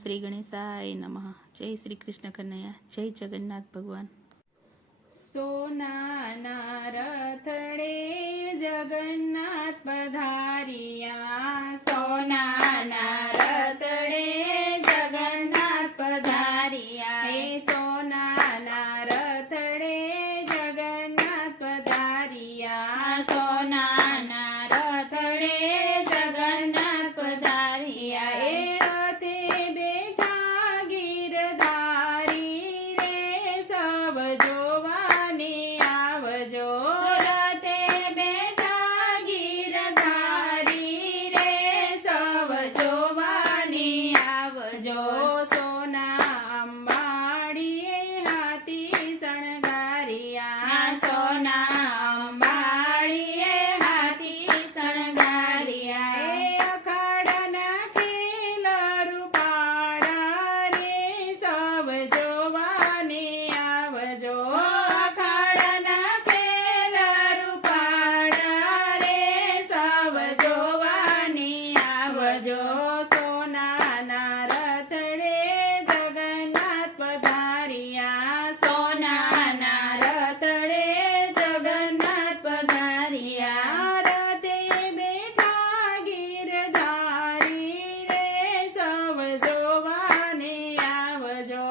શ્રી ગણેશાય નમઃ. જય શ્રી કૃષ્ણ કનૈયા, જય જગન્નાથ ભગવાન. સોનાના રથડે જગન્નાથ પધારિયા, સોનાના રથડે જગન્નાથ પધારિયા. હે સોનાના રથડે જગન્નાથ પધારિયા, સોનાના રથડે જગન્નાથ પધારિયા. એ રથે બેઠા ગીરધારી રે સબ જોવાને આવજો. રથે બેઠા ગીરધારી રે સૌ જોવાની આવજો. સોના અંબાડીએ હાથી શણગારિયા, સોના અંબાડીએ હાથી શણગારિયા. એ અખાડાના ખેલ રૂપાળા રે સબ જોવાને આવજો. અખાડાના ખેલ રૂપાળા રે સૌ જોવાની આવજો. સોનાના રથડે જગન્નાથ પધારિયા, સોનાના રથડે જગન્નાથ પધારિયા. રથે બેઠા ગીરધારી રે સૌ જોવાને આવજો.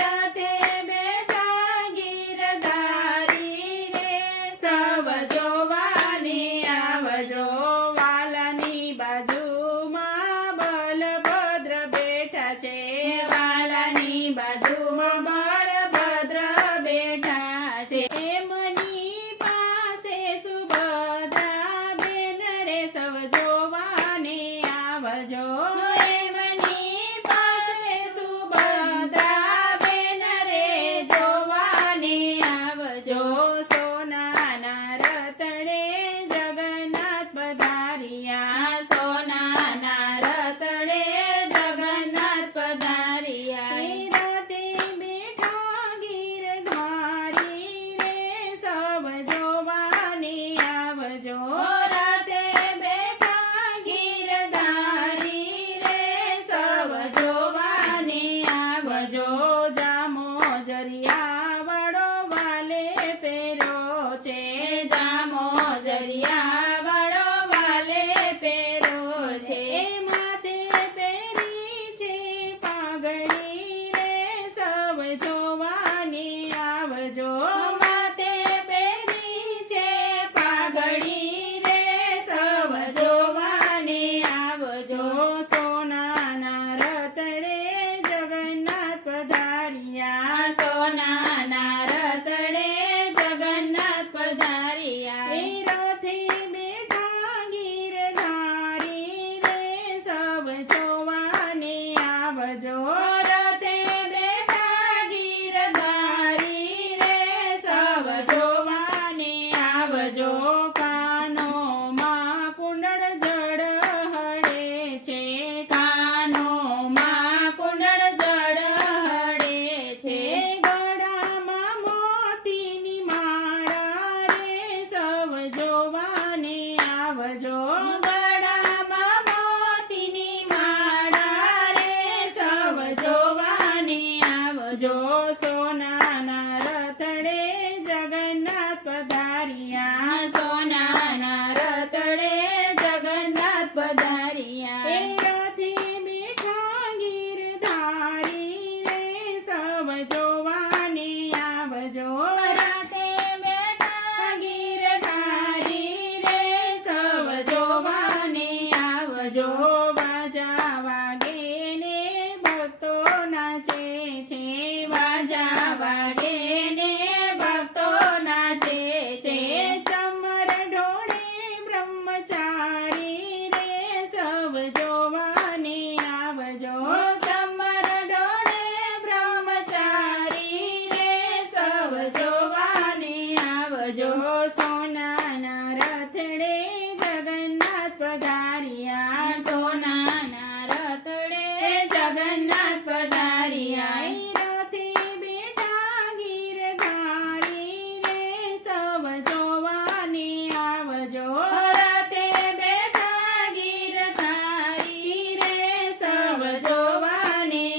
રથે બેઠા ગીરધારી રે સૌ જોવાની આવજો. વાલાની બાજુમાં બલભદ્ર બેઠા છે, વાલાની બાજુમાં બળભદ્ર બેઠા છે. એમની પાસે સુભદ્રા બેન રે સૌ જોવાને આવજો. એમની પાસે સુભદ્રા બેન રે જોવાની આવજો. સોનાના રથડે જગન્નાથ પધારિયા, સોનાના રથડે જગન્નાથ પધારિયા. રથે બેઠા ગીરધારી રે સબ જોવાને આવજો. રથે બેઠા ગીરધારી રે સૌ જોવાની આવજો. જામો જરિયા વડો વાલે પેરો છે, જામો જરિયા વાળો વાલે પેરો છે. એ માથે પહેરી છે પાઘડી રે સબ જોવાને આવજો. માથે પહેરી છે પાઘડી રે સૌ જોવાની આવજો. સોનાના રથડે જગન્નાથ પધારિયા, સોનાના રથડે જગન્નાથ પધારિયા. એ રથે બેઠા ગીરધારી રે સબ જોવાને આવજો. રથે બેઠા ગીરધારી રે સૌ જોવાની આવજો. કાનોમાં કુંડળ જળ હળે છે, કાનોમાં કુંડળ જળ હળે છે. ગળામાં મોતીની માળા રે સૌ જોવાને આવજો. ગળામાં મોતીની માળા રે સૌ જોવાની આવજો. સોનાના રથડે જગન્નાથ પધારિયા, સોનાના રથડે જગન્નાથ પધારિયા. એ રથે બેઠા ગીરધારી રે સબ જોવાને આવજો. રથે બેઠા ગીરધારી રે સૌ જોવાની આવજો. બાજા વાગે ને ભક્તો નાચે છે, વાજા વાગે ને ભક્તો નાચે છે. ચમર ઢોળે બ્રહ્મચારી રે સબ જોવાને આવજો. ચમર ડોળે બ્રહ્મચારી રે સૌ જોવાની આવજો. સોનાના રથડે જગન્નાથ પધારિયા, સોનાના રથડે જગન્નાથ પધારિયા. રથે બેઠા ગીરધારી રે સબ જોવાને આવજો. રથે બેઠા ગીરધારી રે સૌ જોવાની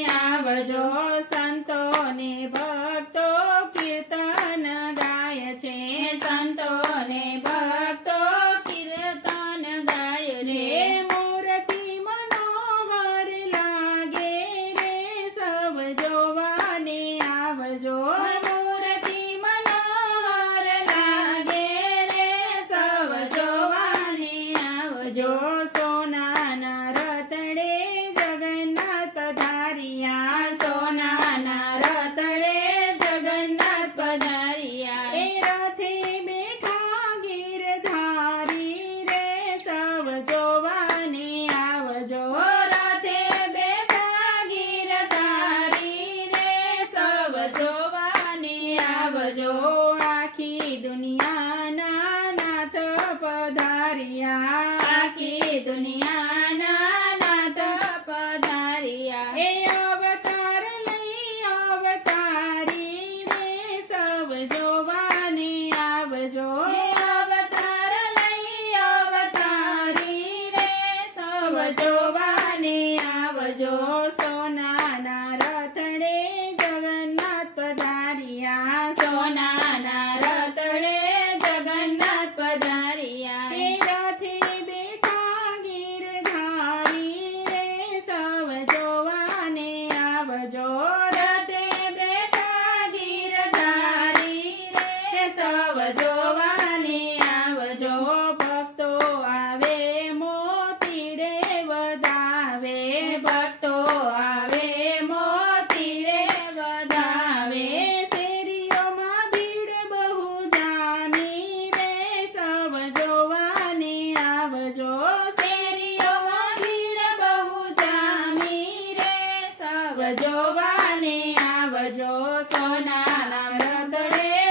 પધાર્યા આખી દુનિયાના નાથ પધાર્યા એ અવતાર લઈ અવતારી રે સૌ જોવાને આવજો હે અવતાર લઈ અવતારી રે સૌ જોવાને આવજો સોનાના રથડે જગન્નાથ પધાર્યા સોનાના રતડે જગન્નાથ પધાર્યા એ રથે બેઠા ગીરધારી રે સૌ જોવાને આવજો રથે બેઠા ગીરધારી રે સૌ જોવાને આવજો ભક્તો આવે મોતીડે વધાવે ભક્તો આવે મોતીડે વધાવે શેરીઓમાં ભીડ બહુ જામી રે સૌ જોવાને આવજો શેરીઓમાં ભીડ બહુ જામી રે સૌ જોવાને આવજો સોનાના રતડે